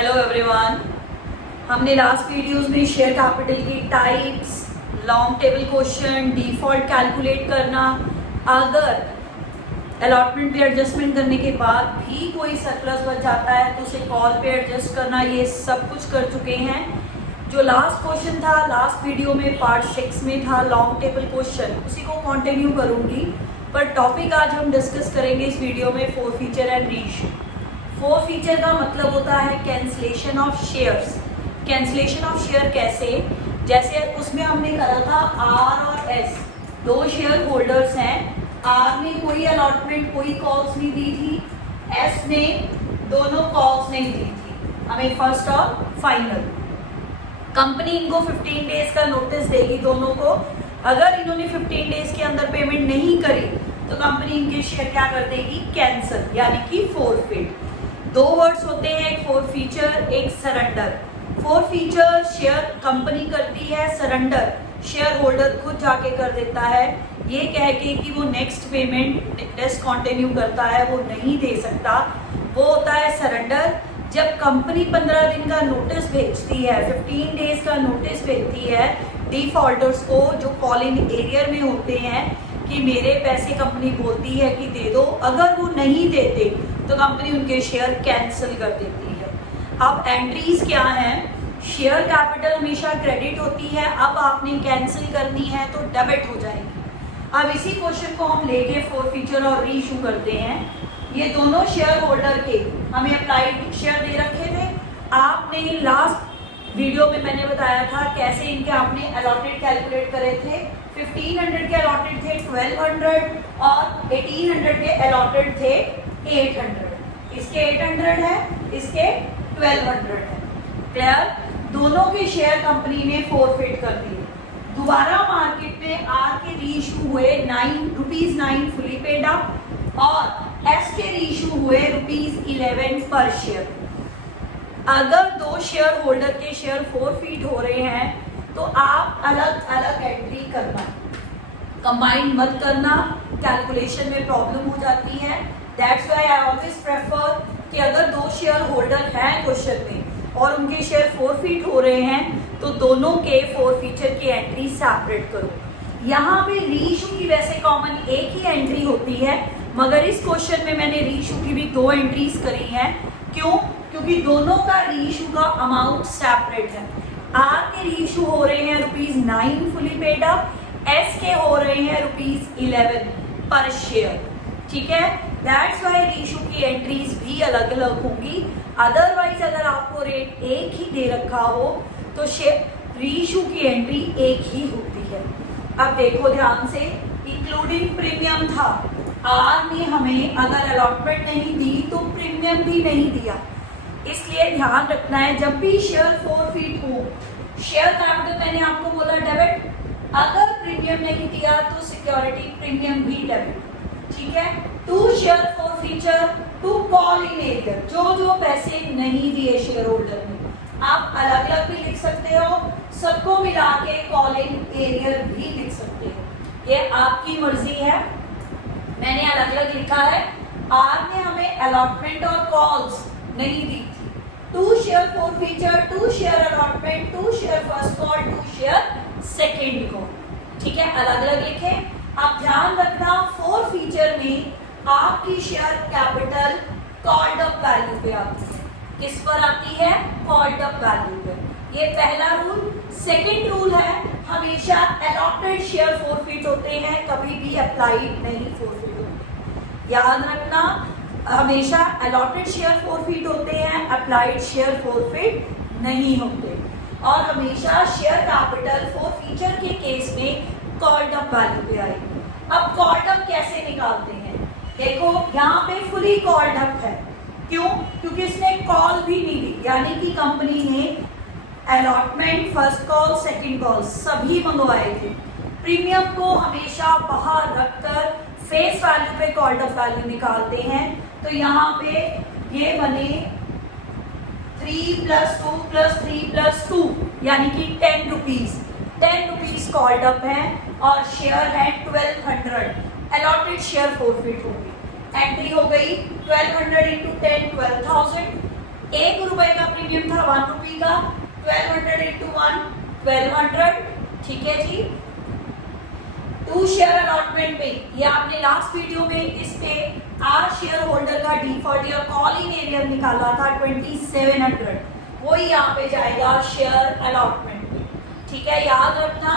Hello everyone. हमने last videos में share capital की types, long table question, default calculate करना, अगर अलॉटमेंट पे एडजस्टमेंट करने के बाद भी कोई सरप्लस बच जाता है तो उसे कॉल पे एडजस्ट करना, ये सब कुछ कर चुके हैं। जो लास्ट क्वेश्चन था लास्ट वीडियो में पार्ट 6 में था लॉन्ग टेबल क्वेश्चन, उसी को कंटिन्यू करूंगी। पर टॉपिक आज हम डिस्कस करेंगे इस वीडियो में four feature and reissue. Four feature का मतलब होता है cancellation of shares. Cancellation of share कैसे? जैसे उसमें हमने करा था आर और एस, दो शेयर होल्डर्स हैं। आर ने कोई अलॉटमेंट, कोई कॉल्स नहीं दी थी, एस ने दोनों कॉल्स नहीं दी थी, हमें फर्स्ट और फाइनल। कंपनी इनको 15 डेज का नोटिस देगी दोनों को। अगर इन्होंने 15 डेज के अंदर पेमेंट नहीं करी तो कंपनी इनके शेयर क्या कर देगी? कैंसिल, यानी कि फोरफिट। दो वर्ड्स होते हैं, एक फोर फीचर, एक surrender. Four feature share company करती है, सरेंडर शेयर होल्डर खुद जाके कर देता है, ये कह के कि वो नेक्स्ट पेमेंट टेस्ट कंटिन्यू करता है, वो नहीं दे सकता। वो होता है सरेंडर। जब कंपनी 15 दिन का नोटिस भेजती है, 15 डेज का नोटिस भेजती है डिफॉल्टर्स को, जो कॉलिंग एरियर में होते हैं, कि मेरे पैसे कंपनी बोलती है कि दे दो। अगर वो नहीं देते तो कंपनी उनके शेयर कैंसिल कर देती है। अब एंट्रीज क्या हैं? शेयर कैपिटल हमेशा क्रेडिट होती है, अब आपने कैंसिल करनी है तो डेबिट हो जाएगी। अब इसी क्वेश्चन को हम लेके फोर फीचर और रीइश्यू करते हैं। ये दोनों शेयर होल्डर के हमें अप्लाइड शेयर दे रखे थे। आपने लास्ट वीडियो में मैंने बताया था कैसे इनके आपने अलॉटेड कैलकुलेट करे थे। 1500 के अलॉटेड थे 1200 और 1800 के अलॉटेड थे 800। इसके 800 है, इसके 1200 है। क्लियर? दोनों के शेयर कंपनी ने फोरफिट कर दिए। दोबारा मार्केट में आर के रीइश्यू हुए ₹9 फुली पेड अप और एस के रीइश्यू हुए ₹11 पर शेयर। अगर दो शेयर होल्डर के शेयर फोरफिट हो रहे हैं तो आप अलग अलग एंट्री करना, कंबाइंड मत करना, कैलकुलेशन में प्रॉब्लम हो जाती है। That's why I always prefer कि अगर दो शेयर होल्डर हैं क्वेश्चन में और उनके शेयर फोरफिट हो रहे हैं तो दोनों के फोर फीचर की एंट्री सेपरेट करो। यहाँ पे रीइश्यू की वैसे कॉमन एक ही एंट्री होती है, मगर इस क्वेश्चन में मैंने रीइश्यू की भी दो एंट्रीज करी हैं। क्यों? क्योंकि दोनों का रीइश्यू का अमाउंट सेपरेट है। आर के रीइश्यू हो रहे हैं ₹9 फुली पेड अप, एस के हो रहे हैं ₹11 पर शेयर। ठीक है, दैट्स वाई रीइश्यू की एंट्रीज भी अलग अलग होंगी। अदरवाइज अगर आपको रेट एक ही दे रखा हो तो रीइश्यू की एंट्री एक ही होती है। अब देखो ध्यान से, इंक्लूडिंग प्रीमियम था। आर ने हमें अगर अलॉटमेंट नहीं दी तो प्रीमियम भी नहीं दिया, इसलिए ध्यान रखना है जब भी शेयर फोरफिट हो, शेयर कैपिटल मैंने आपको बोला डेबिट, अगर प्रीमियम नहीं दिया तो सिक्योरिटी प्रीमियम भी डेबिट। ठीक है, to share forfeiture to call in arrear, जो जो पैसे नहीं दिए शेयर होल्डर ने, आप अलग अलग भी लिख सकते हो, सबको मिला के कॉल इन एरियर भी लिख सकते हो, ये आपकी मर्जी है। मैंने अलग अलग लिखा है। आर ने हमें अलॉटमेंट और कॉल्स नहीं दी थी। To share forfeiture, to share allotment, to share first call, to share second call. ठीक है, अलग अलग लिखे। आप ध्यान रखना फोर फीचर में आपकी share capital called up value पे आती है। किस पर आती है? कॉल्ड अप वैल्यू पे। ये पहला रूल। सेकंड रूल है, हमेशा अलॉटेड शेयर फोरफिट होते हैं, कभी भी अप्लाइड नहीं फोरफिट होते। याद रखना, हमेशा अलॉटेड शेयर फोरफिट होते हैं, अप्लाइड शेयर फोरफिट नहीं होते। और हमेशा शेयर कैपिटल फोरफिचर के केस में कॉल्ड अप वैल्यू पे आएगी। अब कॉल्ड अप कैसे निकालते हैं? देखो यहाँ पे फुली कॉल्ड अप है। क्यों? क्योंकि इसने कॉल भी नहीं दी, यानी कि कंपनी ने allotment, first call, second call सभी मंगवाए थे। प्रीमियम को हमेशा बाहर रखकर फेस वैल्यू पे कॉल्ड अप वैल्यू निकालते हैं। तो यहाँ पे ये बने 3 + 2 + 3 + 2 यानी कि ₹10। ₹10 कॉल्ड अप है और शेयर है 1200। अलॉटेड शेयर फोरफिट होगी। एंट्री हो गई 1200 × 10 12,000, ₹1 का प्रीमियम था, ₹1 का, 1200 इंटू 1 1200, ठीक है जी। 2 शेयर अलॉटमेंट पे, ये आपने लास्ट वीडियो में इस पे आर शेयर होल्डर का डिफॉल्ट या कॉलिंग एरिया निकाला था 2700, वही यहाँ पे जाएगा शेयर अलॉटमेंट पे, ठीक है। याद रखना,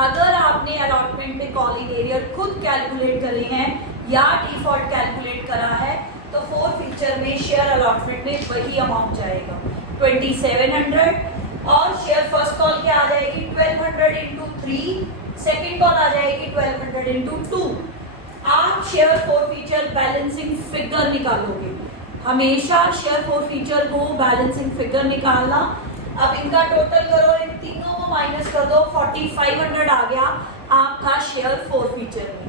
अगर आपने अलॉटमेंट पे कॉलिंग एरिया खुद कैलकुलेट करे हैं या डिफॉल्ट कैलकुलेट करा है तो फोर फीचर में शेयर अलॉटमेंट में वही अमाउंट जाएगा 2700, और शेयर फर्स्ट कॉल क्या आ जाएगी 1200 इंटू 3, सेकेंड कॉल आ जाएगी 1200 इंटू 2। आप share forfeiture balancing figure निकालोगे, हमेशा शेयर फोर फीचर को बैलेंसिंग फिगर निकालना। अब इनका टोटल करो, इन तीनों को माइनस कर दो, 4500 आ गया आपका शेयर फोर फीचर में।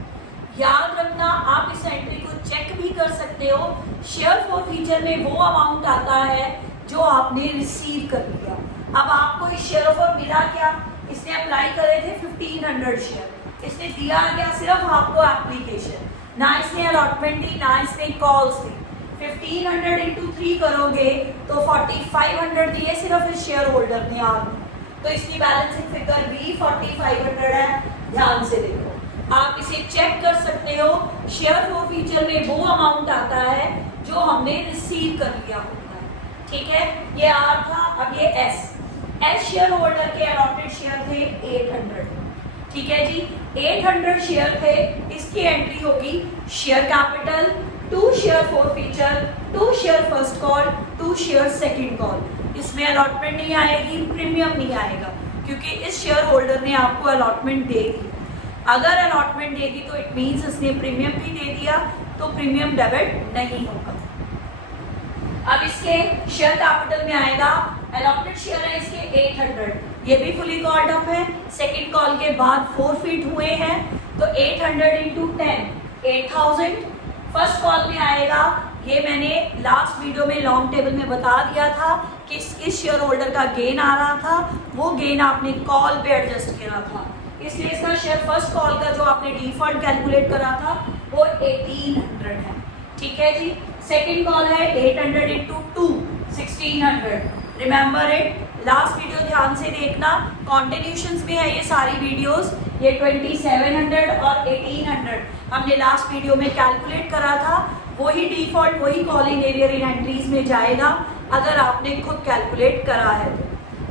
याद रखना, आप इस एंट्री को चेक भी कर सकते हो, शेयर फोर फीचर में वो अमाउंट आता है जो आपने रिसीव कर लिया। अब आपको इस शेयर पर मिला क्या, इसने अप्लाई करे थे 1500 शेयर, इसने दिया क्या, सिर्फ आपको एप्लीकेशन, ना इसने अलॉटमेंट दी ना इसने कॉल्स दी। 1500 इंटू 3 करोगे तो 4500 दिए सिर्फ इस शेयर होल्डर ने आपने, तो इसकी बैलेंसिंग फिगर भी 4500 है। ध्यान से देखो, आप इसे चेक कर सकते हो, शेयर फोर फीचर में वो अमाउंट आता है जो हमने रिसीव कर लिया होता है, ठीक है। ये आर था, अब ये एस शेयर होल्डर के अलॉटेड शेयर थे 800, ठीक है जी। 800 शेयर थे, इसकी एंट्री होगी share capital, 2 share four feature, 2 share first call, 2 share second call. इसमें अलॉटमेंट नहीं आएगी, प्रीमियम नहीं आएगा, क्योंकि इस शेयर होल्डर ने आपको अलॉटमेंट दे दी। अगर अलॉटमेंट देगी तो इट मीन्स इसने प्रीमियम भी दे दिया, तो प्रीमियम डेबिट नहीं होगा। अब इसके शेयर कैपिटल में आएगा, अलॉटेड शेयर है इसके 800, ये भी फुली कॉल्ड अप है, सेकंड कॉल के बाद फोरफीट हुए हैं, तो 800 इंटू 10 8000। फर्स्ट कॉल में आएगा, ये मैंने लास्ट वीडियो में लॉन्ग टेबल में बता दिया था कि इस शेयर होल्डर का गेन आ रहा था, वो गेन आपने कॉल पे एडजस्ट किया था, इसलिए इसका शेयर फर्स्ट कॉल का जो आपने डिफॉल्ट कैलकुलेट करा था वो 1800 है, ठीक है जी। सेकंड कॉल है 800 into 2 1600, remember it. Last video ध्यान से देखना, कॉन्टिन्यूशंस में है ये सारी वीडियोस, ये 2700 और 1800 हमने लास्ट वीडियो में कैलकुलेट करा था, वही डिफॉल्ट वही कॉलिंग एरिया इन एंट्रीज में जाएगा अगर आपने खुद कैलकुलेट करा है तो,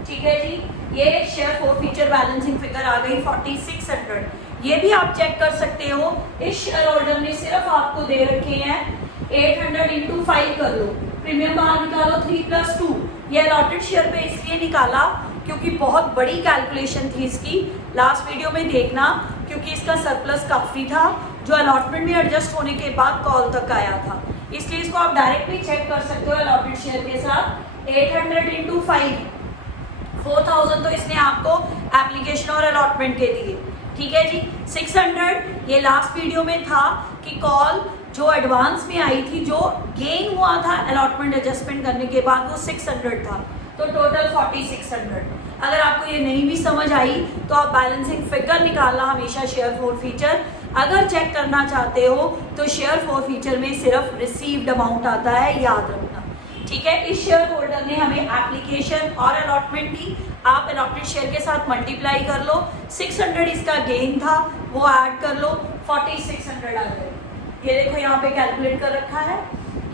ठीक है जी। ये share forfeiture balancing figure आ गई 4600। ये भी आप चेक कर सकते हो, इस शेयर होल्डर ने सिर्फ आपको दे रखे हैं 800 इंटू 5 कर लो, प्रीमियम बाहर निकालो 3 + 2। ये अलॉटेड शेयर पे इसलिए निकाला क्योंकि बहुत बड़ी कैलकुलेशन थी इसकी, लास्ट वीडियो में देखना, क्योंकि इसका सरप्लस काफ़ी था जो अलॉटमेंट में एडजस्ट होने के बाद कॉल तक आया था, इसलिए इसको आप डायरेक्ट भी चेक कर सकते हो अलॉटेड शेयर के साथ। 800 इंटू 5 4000 तो इसने आपको एप्लीकेशन और अलॉटमेंट के दिए, ठीक है जी। 600 ये लास्ट वीडियो में था कि कॉल जो एडवांस में आई थी, जो गेन हुआ था अलॉटमेंट एडजस्टमेंट करने के बाद, वो 600 था, तो टोटल 4600। अगर आपको ये नहीं भी समझ आई तो आप बैलेंसिंग फिगर निकालना हमेशा शेयर फोर फीचर, अगर चेक करना चाहते हो तो शेयर फोर फीचर में सिर्फ रिसीव्ड अमाउंट आता है, याद रखना, ठीक है। इस शेयर होल्डर ने हमें एप्लीकेशन और अलॉटमेंट दी, आप अलॉटेड शेयर के साथ मल्टीप्लाई कर लो, 600 इसका गेन था वो ऐड कर लो, 4600 आ गए। ये देखो यहाँ पे कैलकुलेट कर रखा है,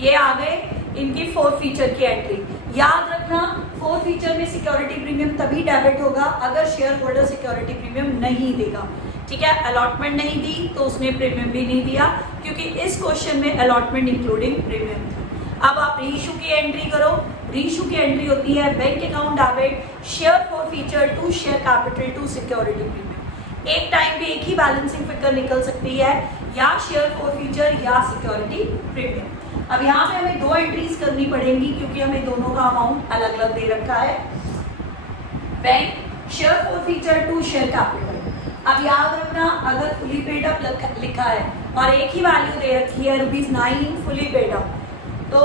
ये आ गए इनकी फोर फीचर की एंट्री। याद रखना, फोर फीचर में सिक्योरिटी प्रीमियम तभी डेबिट होगा अगर शेयर होल्डर सिक्योरिटी प्रीमियम नहीं देगा, ठीक है। अलॉटमेंट नहीं दी तो उसने प्रीमियम भी नहीं दिया, क्योंकि इस क्वेश्चन में अलॉटमेंट इंक्लूडिंग प्रीमियम था। अब आप रीइशू की एंट्री करो, रीइशू की एंट्री होती है bank account debit share forfeiture to share capital to security premium. एक टाइम पे एक ही बैलेंसिंग फिगर निकल सकती है, या शेयर फोर फीचर या सिक्योरिटी प्रीमियम। अब यहाँ पे हमें 2 एंट्रीज करनी पड़ेंगी क्योंकि हमें दोनों का अमाउंट अलग अलग दे रखा है। Bank share forfeiture to share capital. अब याद रखना, अगर फुली पेड अप लिखा है और एक ही वैल्यू दे रखी है ₹9 फुली पेड अप, तो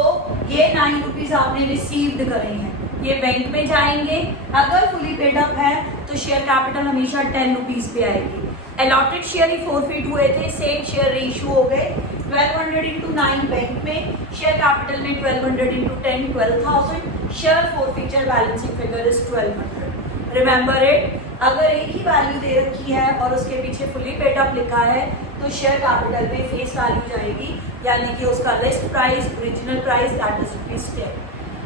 ये ₹9 आपने रिसीव्ड करे हैं, ये बैंक में जाएंगे। अगर फुली पेड अप है तो शेयर कैपिटल हमेशा ₹10 पे आएगी। अलॉटेड शेयर ही फोरफीट हुए थे, सेम शेयर रीइशू हो गए, 1200 इंटू 9 बैंक में, शेयर कैपिटल में 1200 into 10 12,000, share forfeiture balancing figure is 1200। Remember it, अगर एक ही वैल्यू दे रखी है और उसके पीछे फुली पेड अप लिखा है तो शेयर कैपिटल में फेस वैल्यू जाएगी, यानी कि उसका list price, original price that is ₹10।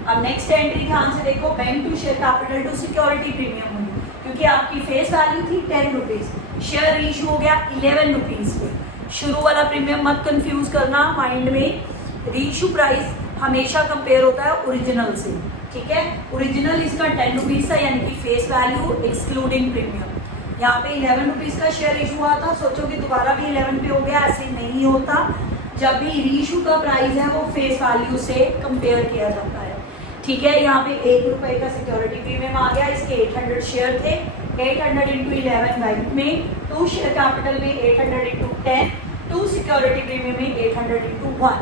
अब नेक्स्ट एंट्री ध्यान से देखो, bank to share capital to security premium हुई, क्योंकि आपकी फेस वैल्यू थी ₹10, शेयर इशू हो गया ₹11 पे। शुरू वाला प्रीमियम मत कंफ्यूज करना माइंड में, रीइशू प्राइस हमेशा कंपेयर होता है ओरिजिनल से, ठीक है। ओरिजिनल इसका ₹10 था, यानी कि फेस वैल्यू एक्सक्लूडिंग प्रीमियम। यहाँ पे ₹11 का शेयर इशू हुआ था, सोचो कि दोबारा भी 11 पे हो गया, ऐसे नहीं होता। जब भी रीइशू का प्राइस है वो फेस वैल्यू से कंपेयर किया जाता है, ठीक है। यहाँ पे ₹1 का सिक्योरिटी प्रीमियम आ गया, इसके 800 शेयर थे, 800 इंटू 11 बैंक में, 2 शेयर कैपिटल में 800 इंटू 10, 2 सिक्योरिटी प्रीमियम में 800 इंटू 1।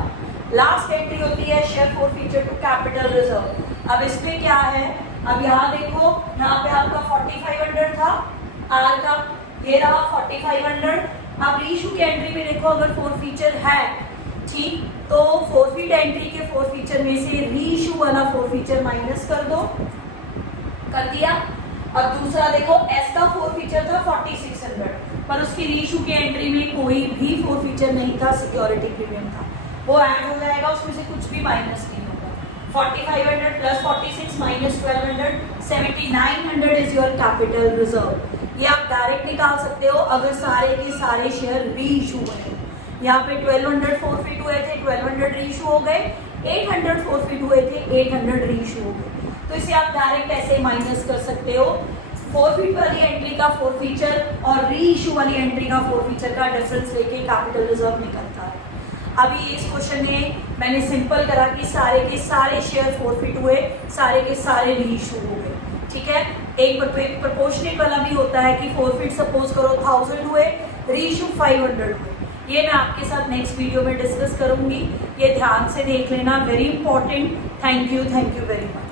लास्ट एंट्री होती है share forfeiture to capital reserve. अब इसमें क्या है, अब यहाँ देखो, यहाँ पे आपका 4500 था आर का, ये रहा 4500। अब रीइशू की एंट्री में देखो, अगर फोरफीचर है, ठीक, तो फोरफीट एंट्री के फोरफीचर में से रीइशू वाला फोरफीचर माइनस कर दो, कर दिया। और दूसरा देखो, एस का फोरफीचर था 4600, पर उसकी रीइशू की एंट्री में कोई भी फोरफीचर नहीं था, सिक्योरिटी प्रीमियम था, वो ऐड हो जाएगा, उसमें से कुछ भी माइनस नहीं होगा। 4500 plus 46 minus 1200, 7900 is your capital reserve. ये आप डायरेक्ट निकाल सकते हो अगर सारे के सारे शेयर रीइशू बने। यहाँ पे 1200 फोरफीट हुए थे, 1200 रीइशू हो गए, 800 फोरफीट हुए थे, 800 रीइशू हो गए। तो इसे आप डायरेक्ट ऐसे माइनस कर सकते हो। फोरफीट वाली एंट्री का फोरफीचर और रीइशू वाली एंट्री का फोरफीचर का डिफरेंस लेके कैपिटल रिजर्व निकलता है। अभी इस क्वेश्चन में मैंने सिंपल करा कि सारे के सारे शेयर फोरफीट हुए, सारे के सारे रीइशू हो गए, ठीक है। एक प्रोपोर्शनेट वाला भी होता है कि फोरफीट सपोज करो 1000 हुए, रीइशू 500 हुए। ये मैं आपके साथ नेक्स्ट वीडियो में डिस्कस करूंगी, ये ध्यान से देख लेना, very important. Thank you very much.